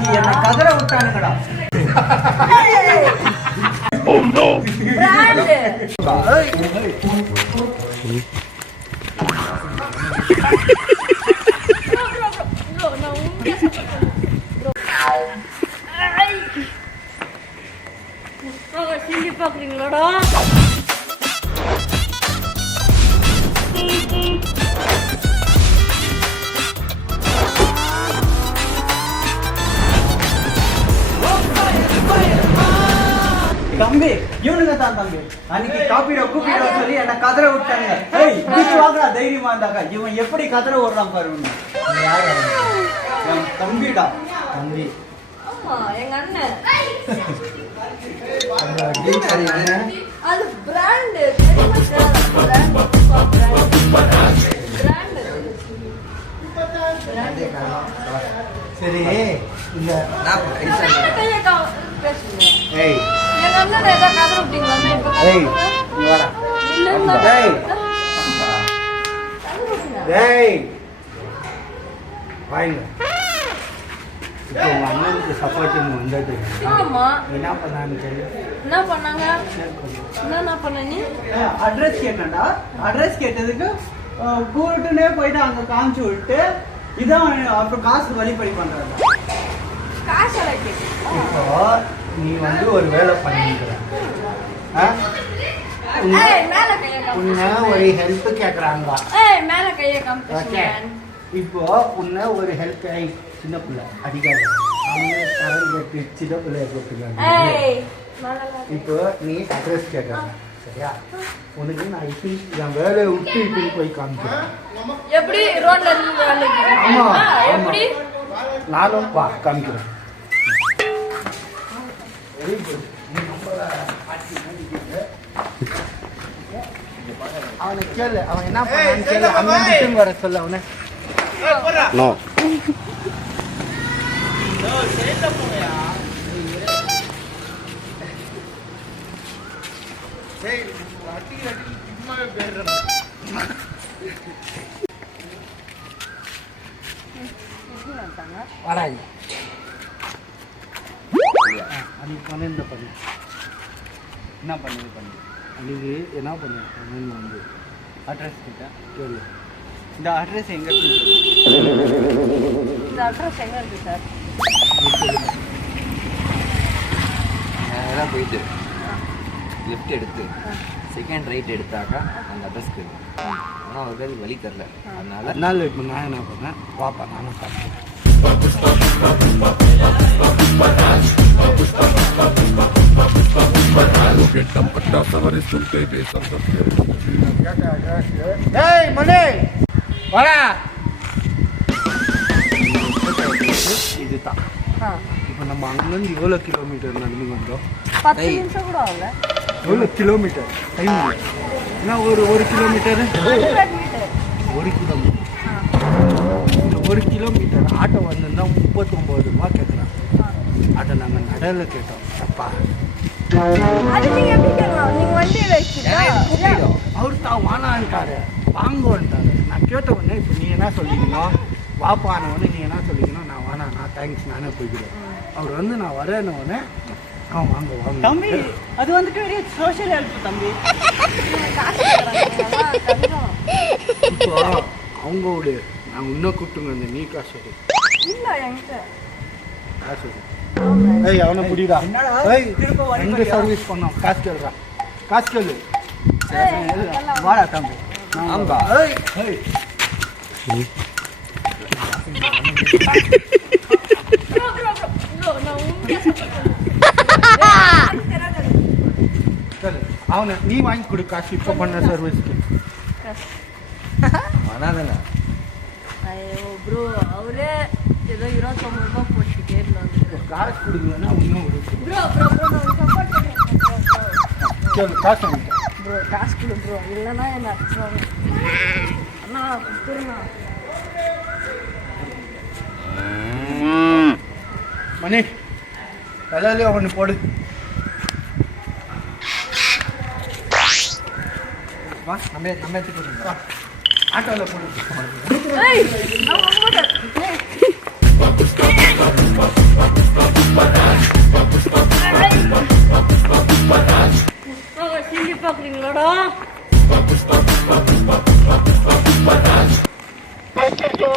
அன்னைக்கு என்னை கதற விட்டானுங்கடா. பாக்குறீங்களா? தம்பி இவனுங்க தான் தம்பி அன்னைக்கு காப்பீட கூப்பிட சொல்லி என்ன கதற விட்டாங்க. ஏய் வீட்டு வாங்கடா தைரியமா இருந்தாக்கா. இவன் எப்படி கதற ஓடுறான் பாரு. தம்பிடா தம்பி. ஆமா எங்க அண்ணன். அது பிராண்ட் சரி இந்த அண்ணனுக்கு சப்போர்ட் வந்தது என்ன பண்ணாங்க? அட்ரஸ் கேட்டா அட்ரஸ் கேட்டதுக்கு கூட்டுனே போயிட்டு அங்க காமிச்சு விட்டு இதான் அப்புறம் காசு வழிபடி பண்றாங்க. இப்போ நீ வந்து ஒரு வேலை பண்ணிக்கிற உன்னை ஒரு ஹெல்ப் கேக்குறாங்க. இப்போ உன்னை ஒரு ஹெல்ப் சின்ன பிள்ளை அதிகாரி அவங்க கரண்ட் கட்டி சின்ன பிள்ளைய போட்டுருக்காங்க. இப்போ நீ அட்ரஸ் கேட்கறாங்க சரியா? உனக்கு நான் இப்படி என் வேலையை விட்டு இப்படி போய் காமிக்கிறேன். எப்படி ரோட்ல இருந்து ஆமா எப்படி நானும் காமிக்கிறேன். Very good. அவனை கேளு, அவன் என்ன பண்ணான்னு கேளு. அவன் வர சொல்ல அவனை. வராது அன்னைக்கு பண்ண பண்ணு என்ன பண்ணு பண்ணு அன்னைக்கு என்ன பண்ணு வந்து அட்ரஸ் கேட்டேன் கேளு. இந்த அட்ரஸ் எங்க இருக்கு? இந்த அட்ரஸ் எங்க இருக்கு சார்? நேராக போயிட்டு லெஃப்ட் எடுத்து செகண்ட் ரைட் எடுத்தாக்கா அந்த அட்ரஸ்க்கு ஆனால் அவருக்கு வழி தரல. அதனால இப்போ நான் என்ன பண்ணேன் பாப்பா நானும் பார்ப்பேன். இதுதான் இப்போ நம்ம அங்கேருந்து எவ்வளோ கிலோமீட்டர் நடந்து வந்தோம்? 10 நிமிஷம் கூட ஆகல. எவ்வளோ கிலோமீட்டர் டைம் ஏன்னா ஒரு கிலோமீட்டரு 1 கிலோமீட்டர். இந்த 1 கிலோமீட்டர் ஆட்டோ வந்துருந்தா 39 ரூபா கேட்குறாங்க. அதை நாங்கள் நடையில் கேட்டோம். அப்பா அவரு தான் வானான்ட்டாரு வாங்கன்ட்டாரு. நான் கேட்ட உடனே இப்போ நீ என்ன சொல்லிக்கணும் வாப்பானவொடனே நீ என்ன சொல்லிக்கணும் நான் வானா நான் தேங்க்ஸ் நானே போய்க்கிறேன். அவர் வந்து நான் வரேன்னு உடனே அவன் வாங்க வாங்க தம்பி. அது வந்துட்டு வெறும் சோஷியல் ஹெல்ப் தம்பி. இப்போ அவங்க விடு நான் இன்னும் கூப்பிட்டுங்க இந்த நீ காசு இல்லை என்கிட்ட காசு. ஏய் அவனை புரியுதா? ஏய் எங்க சர்வீஸ் பண்ணோம் காசு கேளுடா காசு கேளு. வாடா தம்பி. ஆம்பா ஏய் ஏய் அவனை நீ வாங்கி கொடு காசு இப்போ பண்ண சர்வீஸ்க்கு. ஆனாதானே ஐயோ ப்ரோ அவரே ஏதோ 29 ரூபா போட்டு கேட்கலாம். காசு கொடுக்கலன்னா இன்னும் ப்ரோ ப்ரோ ப்ரோ நான் சப்போர்ட் பண்ணுறேன். கேளு காசு ப்ரோ காசு கொடு ப்ரோ இல்லைன்னா என்ன அண்ணா கொடுத்துருண்ணா. மணி தலையிலே ஒன்று போடு. வா நம்ம எடுத்துட்டு ஆட்டோவில் போடு. அச்சோ